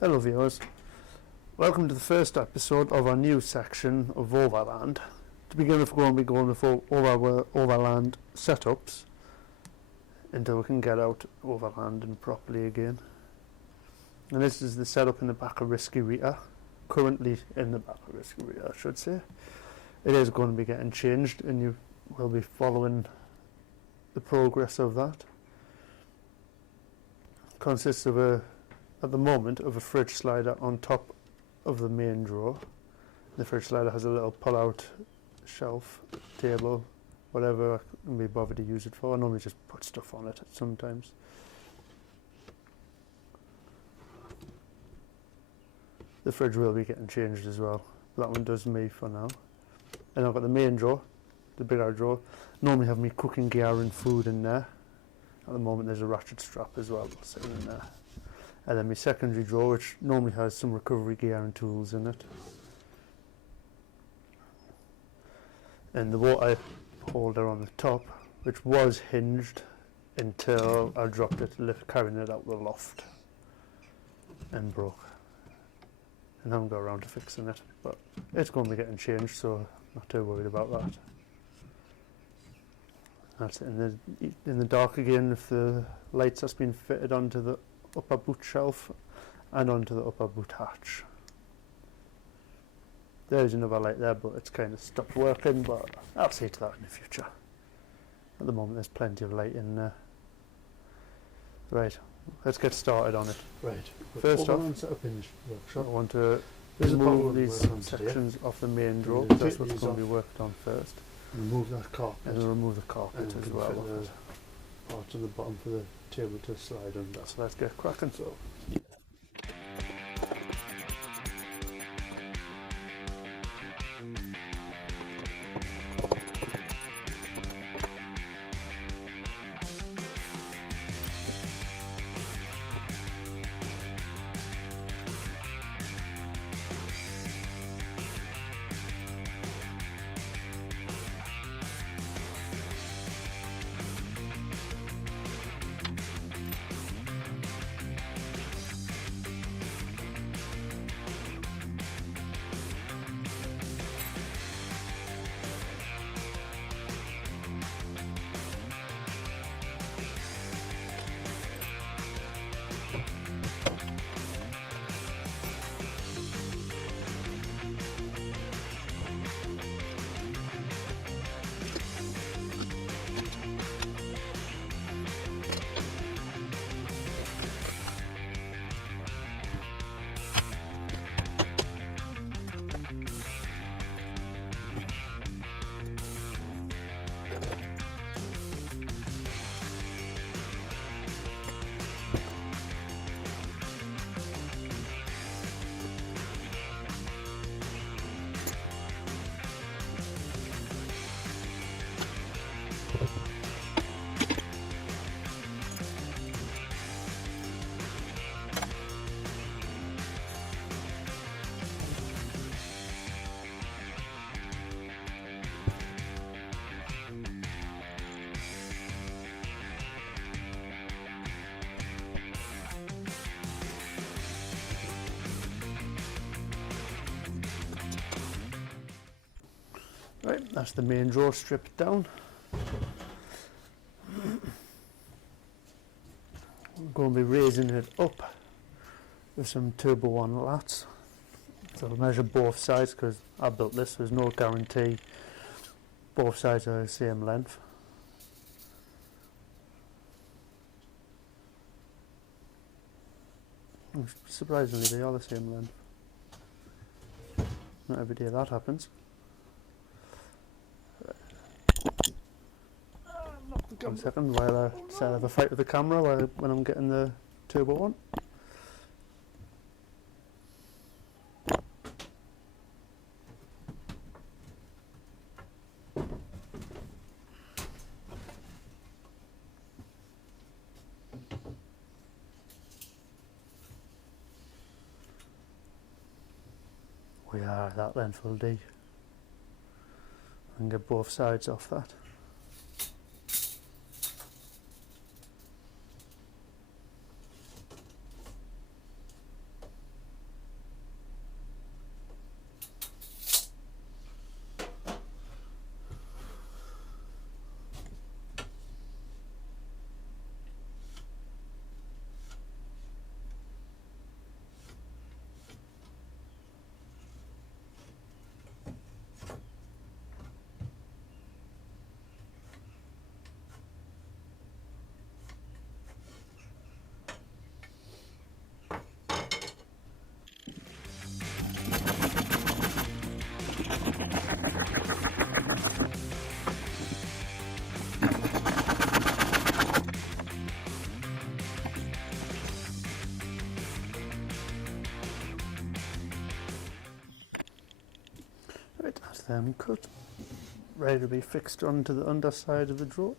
Hello viewers, welcome to the first episode of our new section of Overland. To begin with, we're going to be going with Overland setups until we can get out overlanding properly again. And this is the setup in the back of Risky Rita, currently in the back of Risky Rita I should say. It is going to be getting changed and you will be following the progress of that. It consists of at the moment of a fridge slider on top of the main drawer. The fridge slider has a little pull-out shelf, table, whatever I can be bothered to use it for. I normally just put stuff on it sometimes. The fridge will be getting changed as well. That one does me for now. And I've got the main drawer, the bigger drawer. Normally have me cooking gear and food in there. At the moment there's a ratchet strap as well sitting in there. And then my secondary drawer, which normally has some recovery gear and tools in it. And the water holder on the top, which was hinged until I dropped it, carrying it out the loft, and broke. And I haven't got around to fixing it, but it's going to be getting changed, so I'm not too worried about that. That's it. In the dark again, if the lights has been fitted onto the upper boot shelf and onto the upper boot hatch. There's another light there, but it's kind of stopped working, but I'll see to that in the future. At the moment there's plenty of light in there. Right, let's get started on it. Right, first off, setup in the workshop. I want to There's remove these sections off the main drawer, because that's what's going to be worked on first. Remove that carpet. And then remove the carpet as well. The part on the bottom for the table to slide under. So let's get cracking. So. Right, that's the main drawer stripped down. I'm going to be raising it up with some Turbo 1 lats. So I'll measure both sides because I built this, there's no guarantee both sides are the same length. Surprisingly they are the same length. Not every day that happens. 1 second while I decide to have a fight with the camera when I'm getting the Turbo 1. We are that length will do. And get both sides off that. Right, that's them cut. Ready to be fixed onto the underside of the drawer.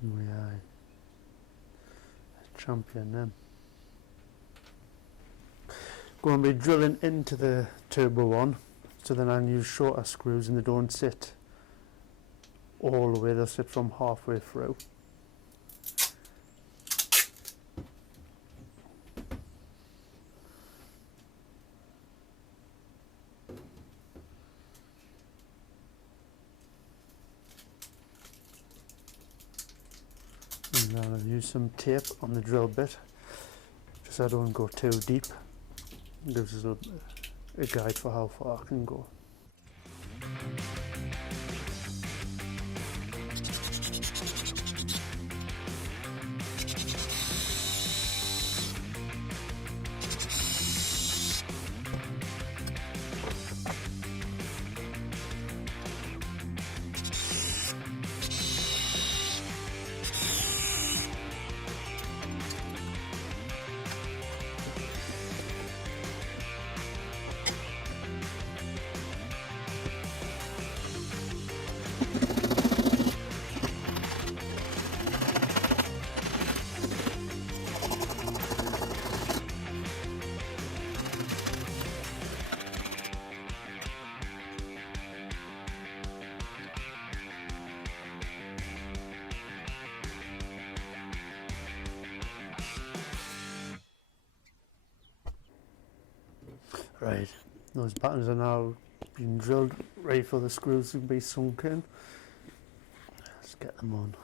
We are champion then. Going to be drilling into the turbo one, so then I'll use shorter screws and they don't sit all the way, they'll sit from halfway through. And then I'll use some tape on the drill bit, just so I don't go too deep. It gives us a guide for how far I can go. Right, those patterns are now being drilled, ready for the screws to be sunk in. Let's get them on.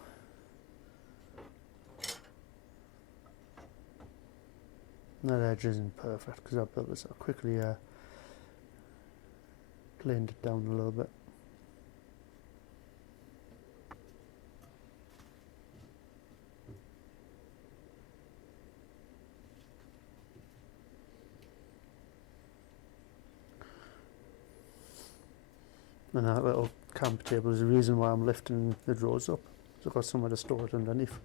That edge isn't perfect because I built this. I quickly planed it down a little bit. And that little camp table is the reason why I'm lifting the drawers up. So I've got somewhere to store it underneath.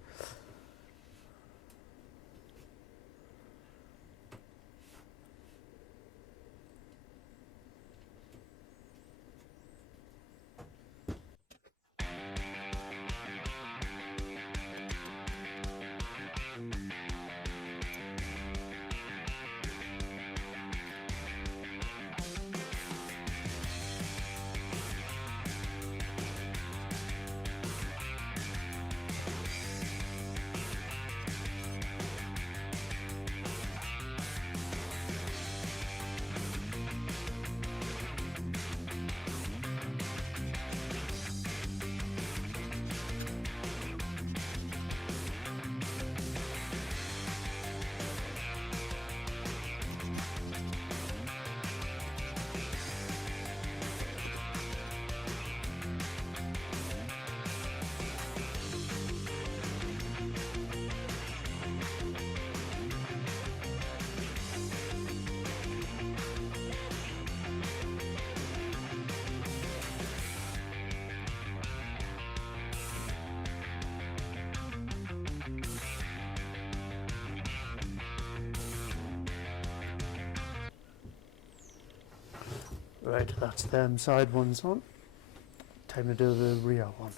Right, that's them side ones on. Time to do the rear one.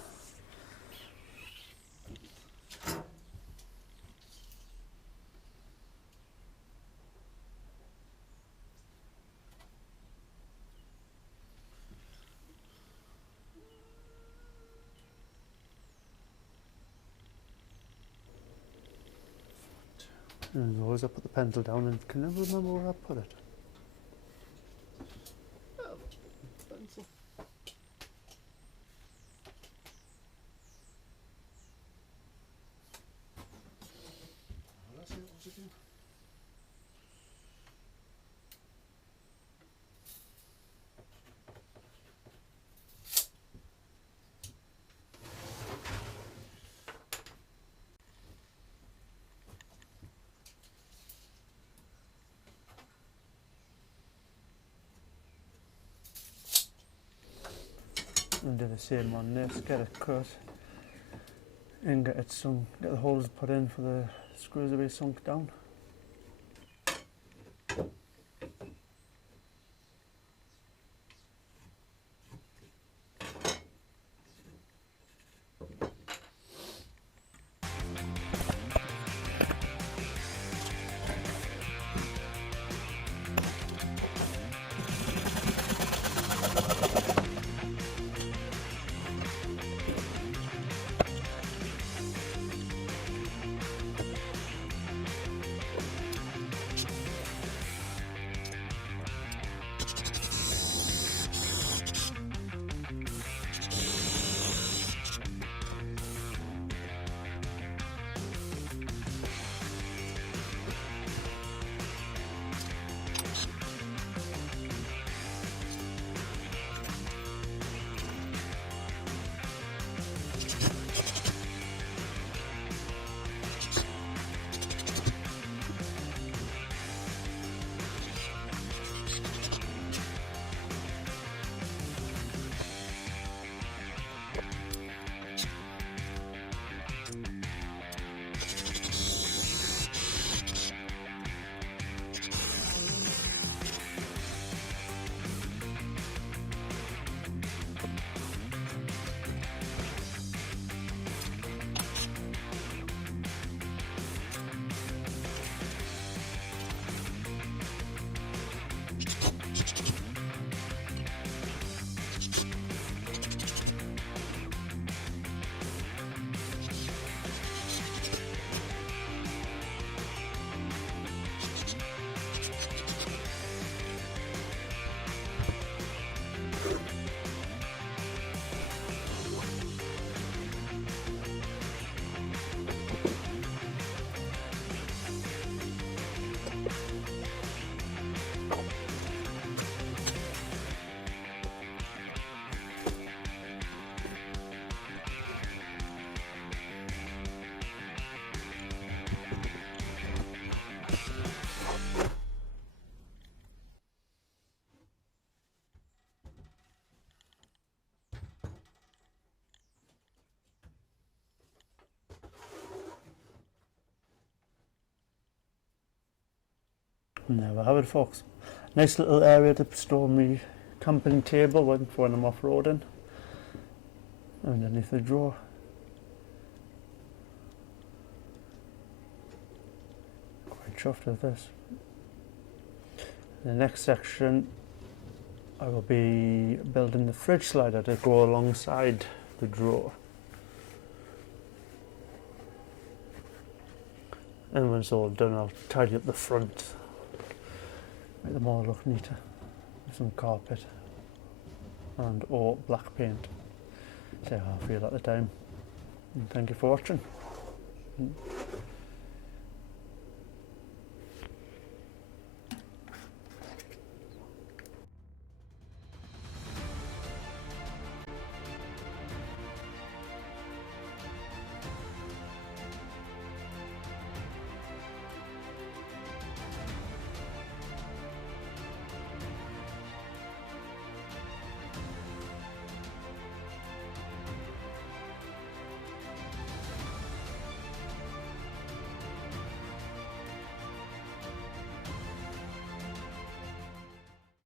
And as always I put the pencil down and can never remember where I put it. Pencil. That's it, what's it doing? and do the same on this, get it cut and get the holes put in for the screws to be sunk down. And there we have it, folks. Nice little area to store my camping table when I'm off-roading. Underneath the drawer. Quite chuffed with this. In the next section I will be building the fridge slider to go alongside the drawer. And when it's all done, I'll tidy up the front, make them all look neater with some carpet and or black paint. See how I feel at the time. And thank you for watching.